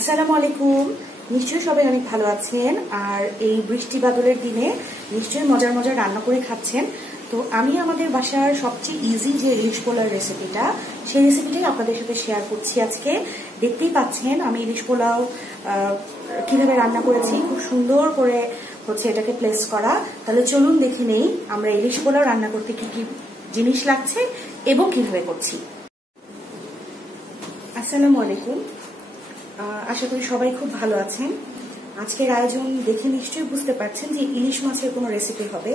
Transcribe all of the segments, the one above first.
আসসালামু আলাইকুম। নিশ্চয়ই সবাই অনেক ভালো আছেন আর এই বৃষ্টি বাদলের দিনে নিশ্চয়ই মজার মজার রান্না করে খাচ্ছেন। তো আমি আমাদের বাসার সবচেয়ে ইজি যে ইলিশ পোলাও রেসিপিটা, সেই রেসিপিটাই আপনাদের সাথে শেয়ার করছি আজকে। দেখতেই পাচ্ছেন আমি ইলিশ পোলাও কিভাবে রান্না করেছি, খুব সুন্দর করে হচ্ছে এটাকে প্লেস করা। তাহলে চলুন দেখে নেই আমরা ইলিশ পোলাও রান্না করতে কি কি জিনিস লাগছে এবং কিভাবে করছি। আসসালামু আলাইকুম, আশা করি সবাই খুব ভালো আছেন। আজকের আয়োজন দেখে নিশ্চয়ই বুঝতে পারছেন যে ইলিশ মাছের কোনো রেসিপি হবে।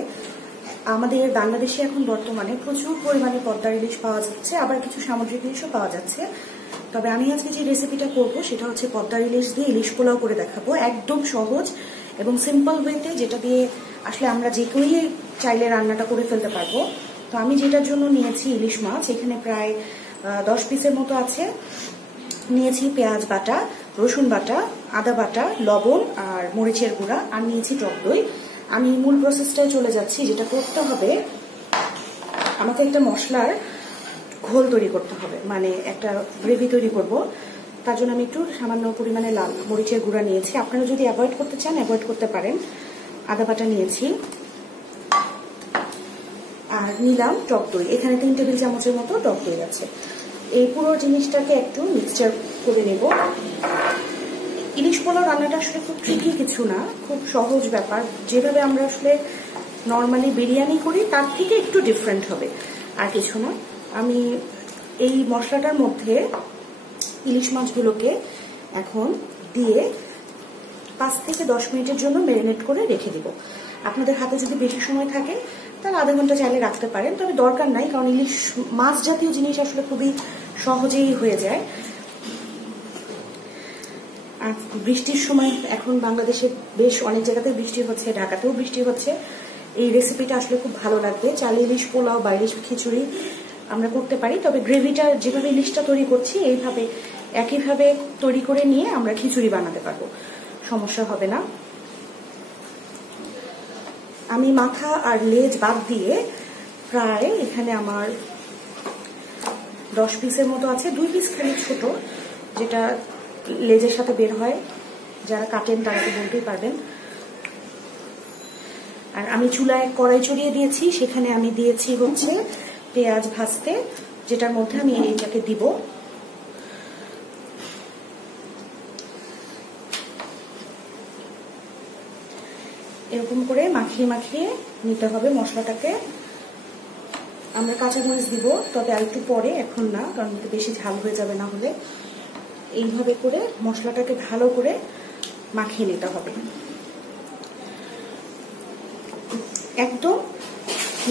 আমাদের বাংলাদেশে এখন বর্তমানে প্রচুর পরিমাণে পদ্মার ইলিশ পাওয়া যাচ্ছে, আবার কিছু সামুদ্রিক ইলিশও পাওয়া যাচ্ছে। তবে আমি আজকে যে রেসিপিটা করব সেটা হচ্ছে পদ্মার ইলিশ দিয়ে ইলিশ পোলাও করে দেখাবো, একদম সহজ এবং সিম্পল ওয়েতে, যেটা দিয়ে আসলে আমরা যে কেউই চাইলে রান্নাটা করে ফেলতে পারবো। তো আমি যেটার জন্য নিয়েছি ইলিশ মাছ, এখানে প্রায় 10 পিসের মতো আছে। নিয়েছি পেঁয়াজ বাটা, রসুন বাটা, আদা বাটা, লবণ আর মরিচের গুঁড়া, আর নিয়েছি টক দই। আমি মূল প্রসেসটায় চলে যাচ্ছি। যেটা করতে হবে, আমাকে একটা মশলার ঘোল তৈরি করতে হবে, মানে একটা গ্রেভি তৈরি করব। তার জন্য আমি একটু সামান্য পরিমাণে লাল মরিচের গুঁড়া নিয়েছি। আপনারা যদি অ্যাভয়েড করতে চান অ্যাভয়েড করতে পারেন। আদা বাটা নিয়েছি আর নিলাম টক দই। এখানে 3 টেবিল চামচের মতো টক দই আছে। এই পুরো জিনিসটাকে একটু মিক্সচার করে নেব। ইলিশ পোলাও রান্নাটা আসলে খুব ট্রিকি কিছু না, খুব সহজ ব্যাপার। যেভাবে আমরা আসলে নর্মালি বিরিয়ানি করি তার থেকে একটু ডিফারেন্ট হবে, আর কিছু না। আমি এই মশলাটার মধ্যে ইলিশ মাছগুলোকে এখন দিয়ে 5 থেকে 10 মিনিটের জন্য ম্যারিনেট করে রেখে দিব। আপনাদের হাতে যদি বেশি সময় থাকে তাহলে আধা ঘন্টা চাইলে রাখতে পারেন, তবে দরকার নাই, কারণ ইলিশ মাছ জাতীয় জিনিস আসলে খুবই সহজেই হয়ে যায়। আর বৃষ্টির সময় এখন বাংলাদেশে বেশ অনেক জায়গাতে বৃষ্টি হচ্ছে, ঢাকাতেও বৃষ্টি হচ্ছে। এই রেসিপিটা আসলে খুব ভালো লাগবে। চাল ইলিশ পোলাও বা ইলিশ খিচুড়ি আমরা করতে পারি, তবে গ্রেভিটা যেভাবে ইলিশটা তৈরি করছি এইভাবে একইভাবে তৈরি করে নিয়ে আমরা খিচুড়ি বানাতে পারবো, সমস্যা হবে না। আমি মাথা আর লেজ বাদ দিয়ে প্রায় এখানে আমার 10 পিসের মতো আছে। 2 পিস খালি ছোট, যেটা লেজের সাথে বের হয়। যারা কাটেন তারা তো বলতেই পারবেন। আর আমি চুলায় কড়াই চড়িয়ে দিয়েছি, সেখানে আমি দিয়েছি হচ্ছে পেঁয়াজ ভাজতে, যেটার মধ্যে আমি এইটাকে দিব। এরকম করে মাখিয়ে মাখিয়ে নিতে হবে মশলাটাকে। আমরা কাঁচামরিচ দিব, তবে আর একটু পরে, এখন না, কারণ বেশি ঝাল হয়ে যাবে না হলে। এইভাবে করে মশলাটাকে ভালো করে মাখিয়ে নিতে হবে, একদম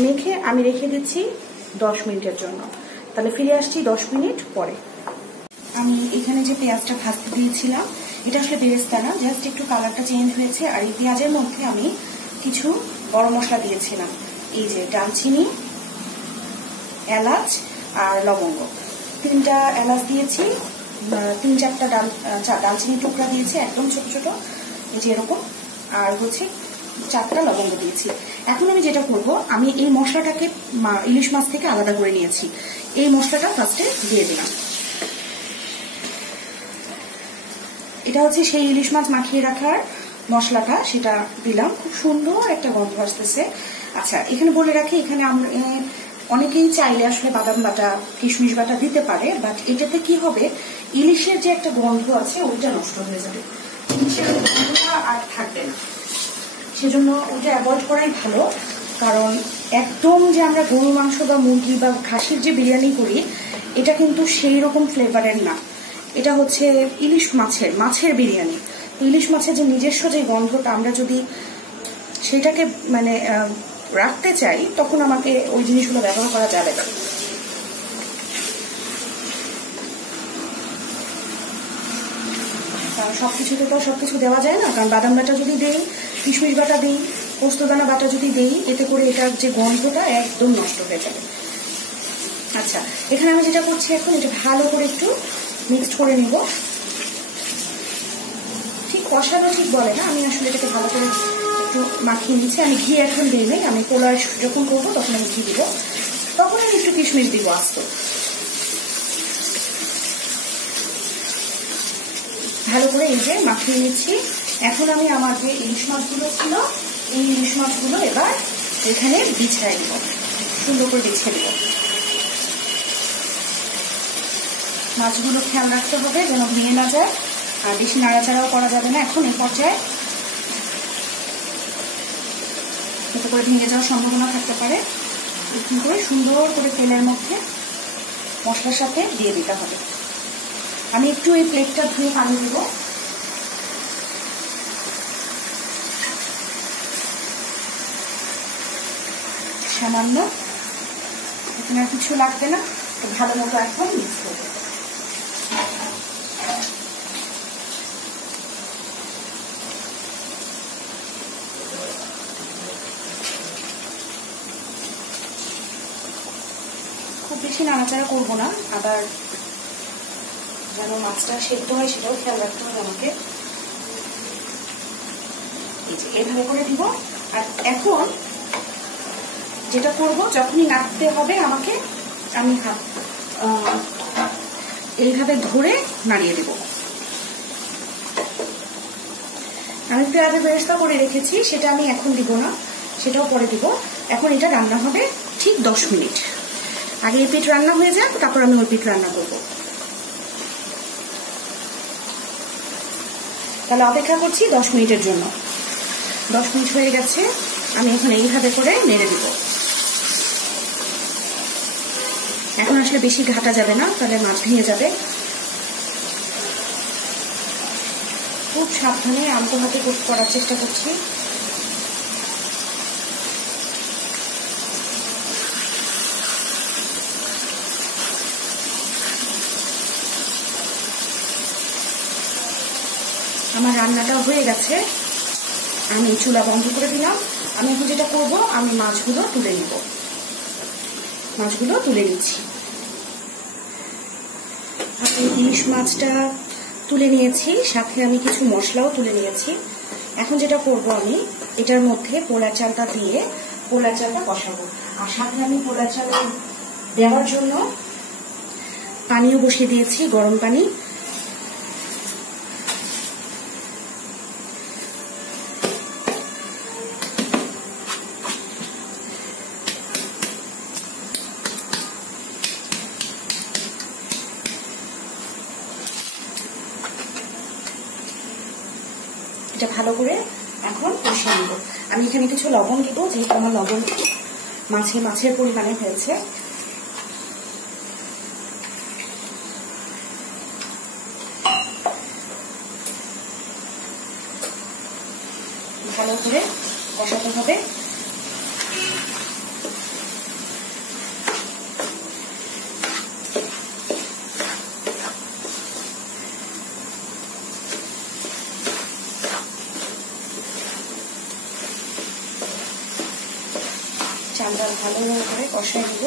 মেখে আমি রেখে দিচ্ছি 10 মিনিটের জন্য। তাহলে ফিরে আসছি 10 মিনিট পরে। আমি এখানে যে পেঁয়াজটা ভাজতে দিয়েছিলাম, এটা আসলে বেরেস্তা না, জাস্ট একটু কালারটা চেঞ্জ হয়েছে। আর এই পেঁয়াজের মধ্যে আমি কিছু গরম মশলা দিয়েছিলাম, এই যে দারচিনি, এলাচ আর লবঙ্গ। 3টা এলাচ দিয়েছি, 3-4টা দারচিনি টুকরা দিয়েছি, একদম ছোট ছোট, এই যে এরকম। আর হচ্ছে 4টা লবঙ্গ দিয়েছি। এখন আমি যেটা করব, আমি এই মশলাটাকে ইলিশ মাছ থেকে আলাদা করে নিয়েছি। এই মশলাটা ফার্স্টে দিয়ে দিলাম। এটা হচ্ছে সেই ইলিশ মাছ মাখিয়ে রাখার মশলাটা, সেটা দিলাম। খুব সুন্দর একটা গন্ধ আসতেছে। আচ্ছা, এখানে বলে রাখি, এখানে আমরা অনেকেই চাইলে আসলে বাদাম বাটা, কিশমিশ বাটা দিতে পারে, বাট এটাতে কি হবে, ইলিশের যে একটা গন্ধ আছে ওইটা নষ্ট হয়ে যাবে, ইলিশের গন্ধটা আর থাকবে না। সেজন্য ওইটা অ্যাভয়েড করাই ভালো। কারণ একদম যে আমরা গরু মাংস বা মুরগি বা খাসির যে বিরিয়ানি করি, এটা কিন্তু সেই রকম ফ্লেভারের না। এটা হচ্ছে ইলিশ মাছের বিরিয়ানি। ইলিশ মাছের যে নিজস্ব যে গন্ধটা, আমরা যদি সেটাকে মানে রাখতে চাই, তখন আমাকে ওই জিনিসগুলো ব্যবহার করা যাবে না। সবকিছুতে তো সবকিছু দেওয়া যায় না, কারণ বাদাম বাটা যদি দেই, কিশমিশ বাটা দিই, পোস্তদানা বাটা যদি দেই, এতে করে এটার যে গন্ধটা একদম নষ্ট হয়ে যাবে। আচ্ছা, এখানে আমি যেটা করছি এখন, এটা ভালো করে একটু মিক্সড করে নিব। ঠিক কষানো ঠিক বলে না, আমি আসলে এটাকে ভালো করে একটু মাখিয়ে নিচ্ছি। আমি ঘি এখন দিই নাই, আমি পোলাও যখন করবো তখন আমি ঘি দিব, তখন আমি একটু কিশমিশ দিব আস্ত। ভালো করে এই যে মাখিয়ে নিচ্ছি। এখন আমি আমার যে ইলিশ মাছগুলো ছিল এই ইলিশ মাছগুলো এবার এখানে বিছিয়ে দেব, সুন্দর করে বিছিয়ে দেব। মাছগুলো খেয়াল রাখতে হবে যেন ভেঙে না যায়, আর বেশি নাড়াচাড়াও করা যাবে না। এখন এই পর্যায়ে এতে করে ভেঙে যাওয়ার সম্ভাবনা থাকতে পারে। এরকম করে সুন্দর করে তেলের মধ্যে মশলার সাথে দিয়ে দিতে হবে। আমি একটু এই প্লেটটা ধুয়ে পানি দেবো। সামান্য, এখানে আর কিছু লাগবে না। ভালো মতো এখন মিক্স করবো। খুব বেশি নাড়াচাড়া করবো না, আবার যেন মাছটা সেদ্ধ হয় সেটাও খেয়াল রাখতে হবে আমাকে। এই যে এভাবে করে দিব। আর এখন যেটা করব, যখনই নাড়তে হবে আমাকে, আমি এইভাবে ধরে নাড়িয়ে দেব। আমি একটু আগে বেরেস্তা করে রেখেছি, সেটা আমি এখন দিব না, সেটাও পরে দিব। এখন এটা রান্না হবে ঠিক 10 মিনিট। আগে এই পিঠ রান্না হয়ে যাক, তারপর আমি ওই পিঠ রান্না করব। তাহলে অপেক্ষা করছি 10 মিনিটের জন্য। 10 মিনিট হয়ে গেছে। আমি এখন এইভাবে করে নেড়ে দিব। এখন আসলে বেশি ঘাটা যাবে না, তাহলে মাছ ভেঙে যাবে। খুব সাবধানে আলতো হাতে করার চেষ্টা করছি। আমার রান্নাটা হয়ে গেছে, আমি চুলা বন্ধ করে দিলাম। আমি এখন যেটা করব, আমি মাছগুলো তুলে নিব। মাছগুলো তুলে নিচ্ছি। আমি ইলিশ মাছটা তুলে নিয়েছি, সাথে আমি কিছু মশলাও তুলে নিয়েছি। এখন যেটা করব, আমি এটার মধ্যে পোলার চালটা দিয়ে পোলার চালটা কষাবো। আর সাথে আমি পোলার চাল দেওয়ার জন্য পানিও বসিয়ে দিয়েছি, গরম পানি। এটা ভালো করে এখন কষিয়ে নেব। আমি এখানে কিছু লবণ দিব, যেহেতু আমার লবণ মাছের পরিমাণে হয়েছে। ভালো করে কষাতে হবে। চালটা ভালো করে কষাই দেব।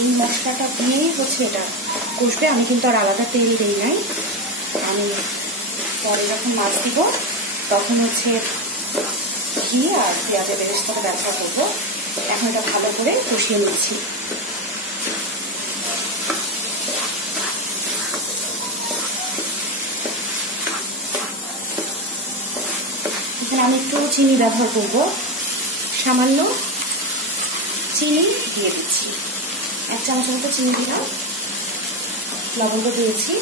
এই মশলাটা দিয়েই হচ্ছে এটা কষবে। আমি কিন্তু আর আলাদা তেল দিই নাই। আমি পরে যখন মাছ দিব তখন হচ্ছে ঘি আর পেঁয়াজের বেরেস্তাটা ব্যবহার করবো। এখন এটা ভালো করে কষিয়ে নিচ্ছি। এখানে আমি একটু চিনি ব্যবহার করব, সামান্য চিনি দিয়ে দিচ্ছি। 1 চামচ মতো চিনি দিলাম, লবণ দিয়েছি।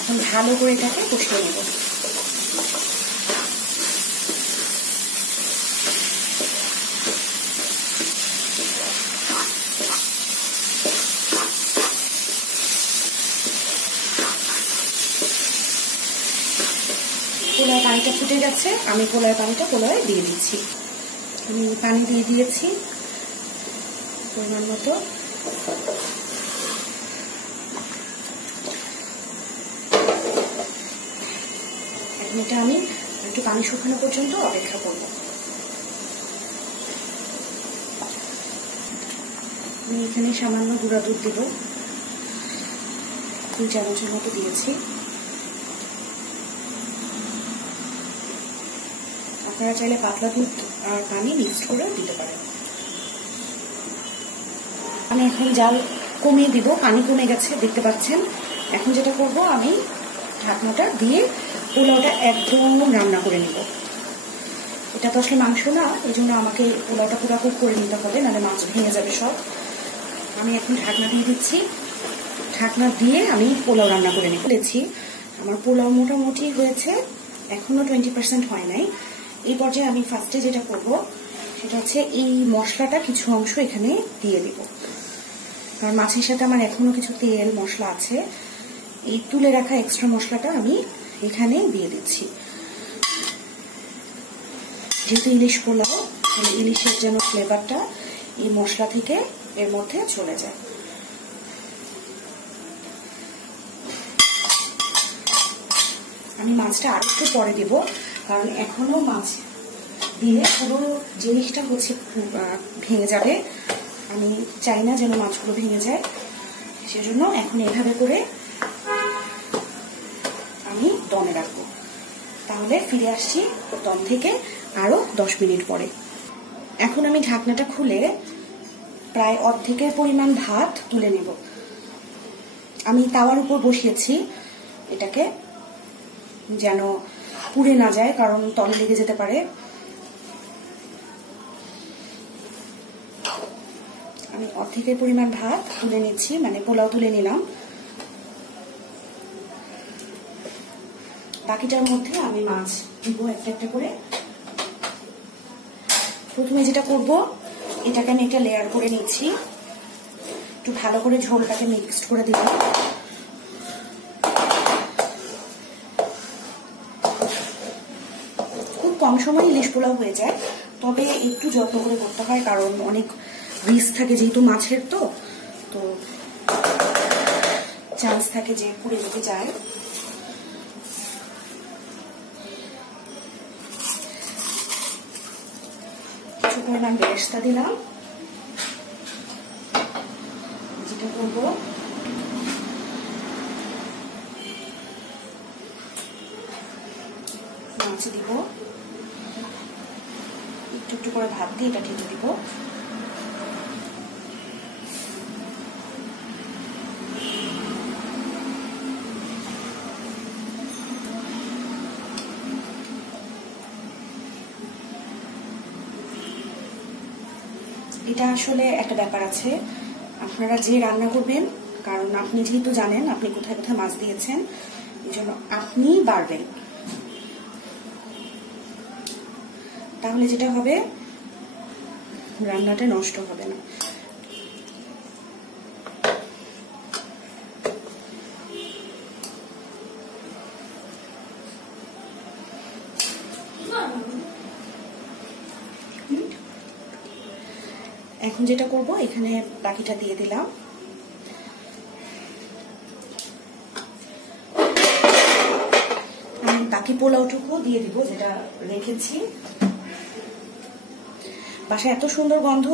এখন ভালো করে এটাকে কষিয়ে নেব। পোলার পানিটা ফুটে গেছে, আমি পোলার পানিটা পোলায় দিয়ে দিচ্ছি। আমি পানি দিয়ে দিয়েছি পরিমাণ মতো। এখন এটা আমি একটু পানি শুকানো পর্যন্ত অপেক্ষা করব। আমি এখানে সামান্য গুঁড়া দুধ দেব, 2 চামচের মতো দিয়েছি। আপনারা চাইলে পাতলা দুধ আর পানি মিক্সড করে দিতে পারেন। আমি এখন জাল কমিয়ে দিব, পানি কমে গেছে দেখতে পাচ্ছেন। এখন যেটা করব, আমি ঢাকনাটা দিয়ে পোলাওটা একদম রান্না করে নিব। এটা তো আসলে মাংস না, এই জন্য আমাকে পোলাওটা পুরো কুক করে নিতে হবে, নাহলে মাছ ভেঙে যাবে সব। আমি এখন ঢাকনা দিয়ে দিচ্ছি, ঢাকনা দিয়ে আমি পোলাও রান্না করে নিয়েছি। আমার পোলাও মোটামুটি হয়েছে, এখনো 20% হয় নাই। এই পর্যায়ে আমি ফার্স্টে যেটা করব সেটা হচ্ছে এই মশলাটা কিছু অংশ এখানে দিয়ে দিব, কারণ মাছের সাথে আমার এখনো কিছু তেল মশলা আছে। এই তুলে রাখা এক্সট্রা মশলাটা আমি এখানে দিয়ে দিচ্ছি। যেহেতু ইলিশ পোলাও, ইলিশের যেন ফ্লেভারটা এই মশলা থেকে এর মধ্যে চলে যায়। আমি মাছটা আর একটু পরে দিব, কারণ এখনো মাছ দিলে পুরো জিনিসটা হচ্ছে ভেঙে যাবে। আমি চাই না যেন মাছগুলো ভেঙে যায়, সেজন্য এখন এভাবে করে আমি দমে রাখবো। তাহলে ফিরে আসছি দম থেকে আরো 10 মিনিট পরে। এখন আমি ঢাকনাটা খুলে প্রায় অর্ধেকের পরিমাণ ভাত তুলে নেব। আমি তাওয়ার উপর বসিয়েছি এটাকে, যেন পুড়ে না যায়, কারণ তলে লেগে যেতে পারে। আমি অর্ধেকের পরিমাণ ভাত তুলে নিচ্ছি, মানে পোলাও তুলে নিলাম। বাকিটার মধ্যে আমি মাছ দিব একটা একটা করে। প্রথমে যেটা করব, এটাকে আমি একটা লেয়ার করে নিচ্ছি, একটু ভালো করে ঝোলটাকে মিক্সড করে দিলাম। খুব কম সময় ইলিশ পোলাও হয়ে যায়, তবে একটু যত্ন করে করতে হয়, কারণ অনেক রিস্ক থাকে, যেহেতু মাছের তো চান্স থাকে যে পুড়ে যেতে যায়। কিছু পরিমাণ বেরেস্তা দিলাম। যেটা করবো, মাছ দিব, একটু একটু করে ভাত দিয়ে এটা ঢেকে দিব। এটা আসলে একটা ব্যাপার আছে, আপনারা যে রান্না করবেন, কারণ আপনি যেহেতু জানেন আপনি কোথায় কোথায় মাছ দিয়েছেন, এই জন্য আপনি বাড়বেন। তাহলে যেটা হবে, রান্নাটা নষ্ট হবে না। এখন যেটা করব, এখানে বাকিটা দিয়ে দিলাম। আমি বাকি পোলাওটুকু দিয়ে দিব যেটা রেখেছি। বাসায় এত সুন্দর গন্ধ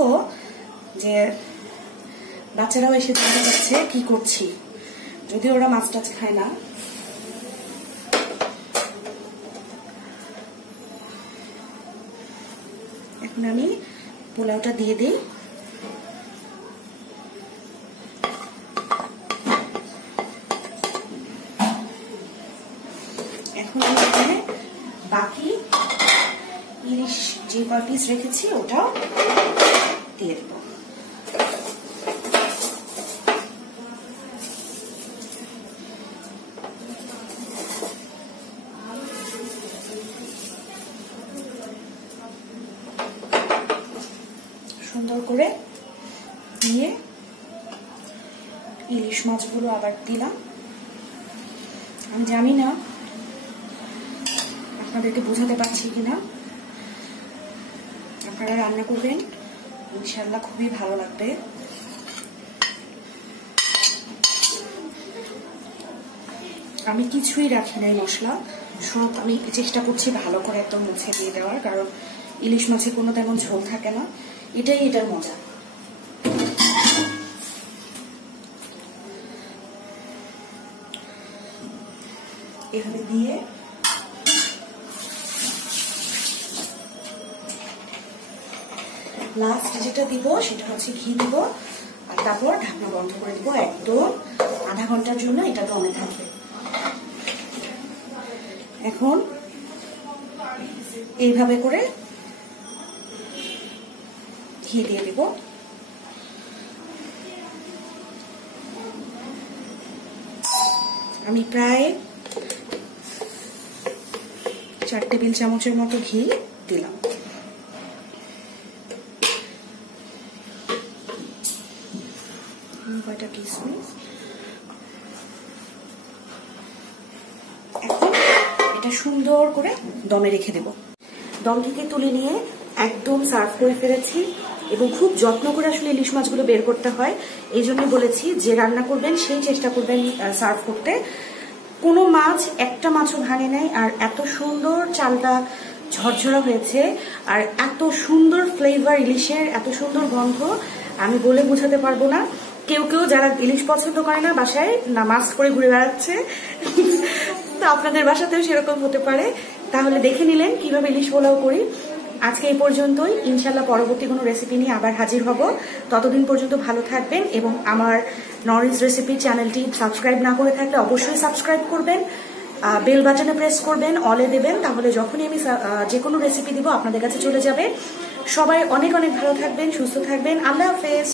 যে বাচ্চারাও এসে জানতে পারছে কি করছি, যদিও ওরা মাছ টাছ খায় না। এখন আমি পোলাওটা দিয়ে দিই। এখন আমি এখানে বাকি ইলিশ যে কয় পিস রেখেছি ওটাও দিয়ে দেব। সুন্দর করে দিয়ে ইলিশ মাছগুলো আবার দিলাম। আমি জানি না আপনাদেরকে বোঝাতে পারছি কিনা, আপনারা রান্না করবেন, ইনশাআল্লাহ খুবই ভালো লাগবে। আমি কিছুই রাখি নাই মশলা, সব আমি চেষ্টা করছি ভালো করে একদম মুছে দিয়ে দেওয়ার, কারণ ইলিশ মাছে কোনো তেমন ঝোল থাকে না, এটাই এটার মজা। এভাবে দিয়ে লাস্ট যেটা দিব সেটা হচ্ছে ঘি দিব, আর তারপর ঢাকনা বন্ধ করে দেবো, একদম আধা ঘন্টার জন্য এটা দমে থাকবে। এখন এইভাবে করে ঘি দিয়ে দেব। আমি প্রায় 4 টেবিল চামচের মতো ঘি দিলাম। কয়টা কিশমিশ। এখন এটা সুন্দর করে দমে রেখে দেব। দম থেকে তুলে নিয়ে একদম সার্ভ করে ফেলেছি এবং খুব যত্ন করে আসলে ইলিশ মাছগুলো বের করতে হয়। এই জন্য বলেছি যে রান্না করবেন সেই চেষ্টা করবেন সার্ভ করতে। কোনো মাছ একটা মাছও ভাঙে নাই, আর এত সুন্দর চালটা ঝরঝরা হয়েছে, আর এত সুন্দর ফ্লেভার ইলিশের, এত সুন্দর গন্ধ আমি বলে বোঝাতে পারবো না। কেউ কেউ যারা ইলিশ পছন্দ করে না বাসায় না মাছ করে ঘুরে বেড়াচ্ছে, তো আপনাদের বাসাতেও সেরকম হতে পারে। তাহলে দেখে নিলেন কিভাবে ইলিশ পোলাও করি। আজকে এই পর্যন্তই, ইনশাল্লাহ পরবর্তী কোনো রেসিপি নিয়ে আবার হাজির হব। ততদিন পর্যন্ত ভালো থাকবেন এবং আমার নরিস রেসিপি চ্যানেলটি সাবস্ক্রাইব না করে থাকলে অবশ্যই সাবস্ক্রাইব করবেন, বেল বাটনে প্রেস করবেন, অলে দেবেন, তাহলে যখনই আমি যে কোনো রেসিপি দিব আপনাদের কাছে চলে যাবে। সবাই অনেক অনেক ভালো থাকবেন, সুস্থ থাকবেন। আল্লাহ হাফেজ।